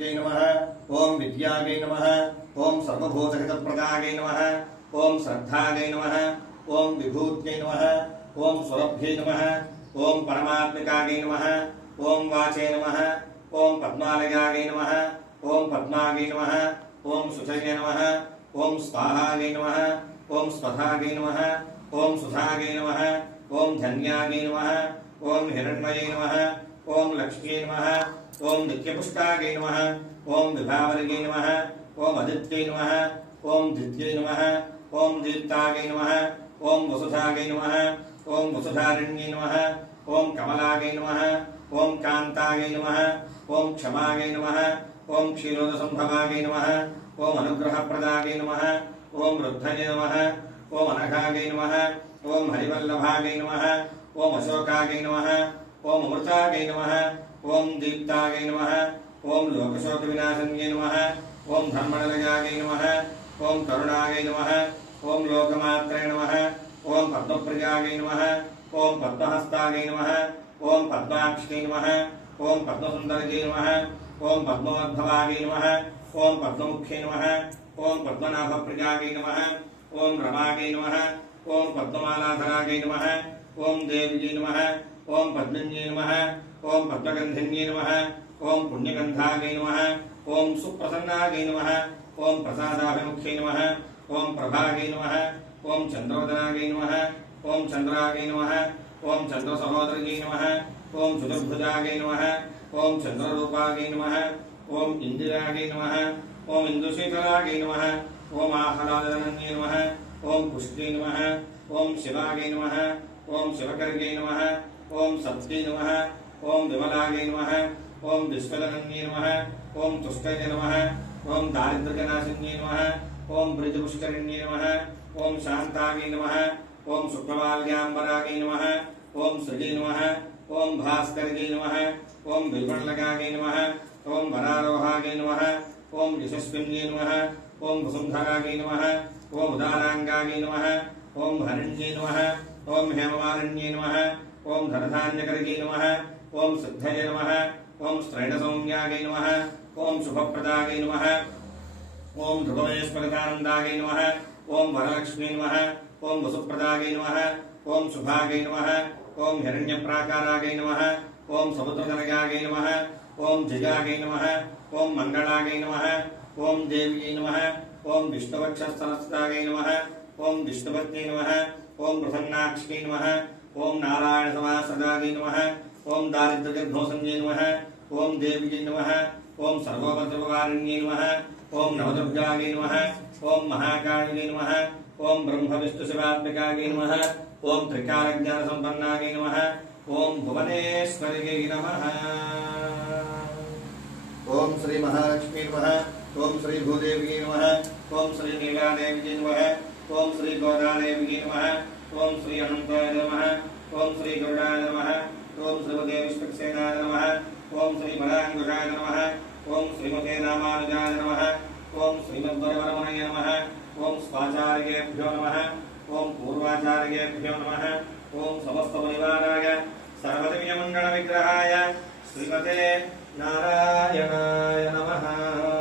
नमः ओम विद्यायै नमः ओम सर्वभूतहितप्रदायै नमः ओम श्रद्धायै नमः ओम विभूत्यै नमः ओम सुरभ्यै नमः ओम परमात्मिकायै नमः ओम वाचे नमः ओम पद्मालयायै नमः ओम पद्मायै नमः ओम सुचये नमः ओम स्वाहायै नमः ओम स्वधायै नमः ओम सुधायै नमः ओम धन्यायै नमः ओम हिरण्मये नमः ओम लक्ष्म्यै नमः ओम नित्यपुष्टायै नमः ओम विभावर्यै नमः ओम अदित्यै नमः ओम दित्यै नमः ओम दीप्तायै नमः ओम वसुधायै नमः ओम वसुधारिण्यै नमः ओम कमलायै नमः ओम कान्तायै नमः ओम क्षमायै नमः ओम क्षीरोदसंभवायै नमः ओम अनुग्रहप्रदायै नमः ओम रुद्धये नमः ओम अनघायै नमः ओम हरिवल्लभायै नमः ओम अशोकायै नमः ओम अमृतायै नमः ओम दीप्तायै नमः ओम लोकशोकविनाशन्यै नमः ओम धर्मनिलयायै नमः ओम करुणायै नमः ओम लोकमात्रे नमः ओम पद्मप्रियायै नमः ओम पद्महस्तायै नमः ओम पद्माक्ष्यै नमः ओम पद्मसुन्दर्यै नमः ओम पद्मोद्भवायै नमः ओम पद्ममुख्यै नमः ओम पद्मनाभप्रियायै नमः ओम रमायै नमः ओम पद्ममालाधरायै नमः ओम देव्यै नमः ओम पद्मिन्यै नमः ओम पद्मगन्धिन्यै नमः ओम पुण्यगन्धायै नमः ओम सुप्रसन्नायै नमः ओम प्रसादाभिमुख्यै नमः ओम प्रभायै नमः ओम चन्द्रवदनायै नमः ओम चन्द्रायै नमः ओम चन्द्रसहोदर्यै नमः ओम चतुर्भुजायै नमः ओम चन्द्ररूपायै नमः ओम इन्दिरायै नमः ओम इन्दुशीतलायै नमः ओम आह्लादनन्यै नमः ओम पुष्ट्यै नमः ओम शिवायै नमः ओम शिवकर्यै नमः ओम सत्यै नमः ओम विमलायै नमः ओम विश्वलनन्यै नमः ओम तुष्टये नमः ओम दारिद्र्यनाशिन्यै नमः ओम ब्रजपुष्करिण्यै नमः ओम शान्तायै नमः ओम शुक्लमाल्याम्बरायै नमः ओम सृजे नमः ओम भास्कर्यै नमः ओम विल्पणलगायै नमः ओम वरारोहायै नमः ओम यशस्विन्यै नमः ओम वसुन्धरायै नमः ओम उदाराङ्गायै नमः ओम हरिण्यै नमः ओम हेममालिन्यै नमः ओम धनधान्यकर्यै नमः ओम सिद्धये नमः ओम स्त्रैणसौम्यायै नमः ओम शुभप्रदायै नमः ओम ध्रुवमेश्वरतानन्दायै नमः ओम वरलक्ष्मी नमः ओम वसुप्रदायै नमः ओम शुभायै नमः ओम हिरण्यप्राकारायै नमः ओम समुद्रतनयायै नमः ओम जयायै नमः ओम मङ्गलायै नमः ओम देव्यै नमः ओम विष्णुवक्षस्थलस्तायै नमः ओम विष्णुपत्न्यै नमः ओम प्रसन्नाक्ष्यै नमः ओम नारायणसमासदायै नमः ओम दारिद्र्यघ्नोसंज्ञै नमः ओम देव्यै नमः ओम सर्वोपद्रववारिण्यै नमः ओम नवदुर्गायै नमः ओम महाकालियै नमः ओम ब्रह्मविष्णुशिवात्मिकायै नमः ओम त्रिकालज्ञानसम्पन्नायै नमः ओम भुवनेश्वर्यै नमः ओम श्री महालक्ष्मी नमः ओम श्री भूदेव्यै नमः ओम श्री नीलादेव्यै नमः ओम श्री गोदादेव्यै नमः ओम श्री अनन्ताय नमः ओम श्री गरुडाय नमः ओम श्रीमते विष्णुसेनाय नमः ओम श्री बलाङ्कुशाय नमः ओम श्रीमते रामानुजाय नमः ओम श्रीमद्वरवरमणये नमः ओम स्वाचार्येभ्यो नमः ओम पूर्वाचार्येभ्यो नमः ओम समस्तपरिवाराय सर्वदिव्यमङ्गलविग्रहाय श्रीमते नारायणाय नमः।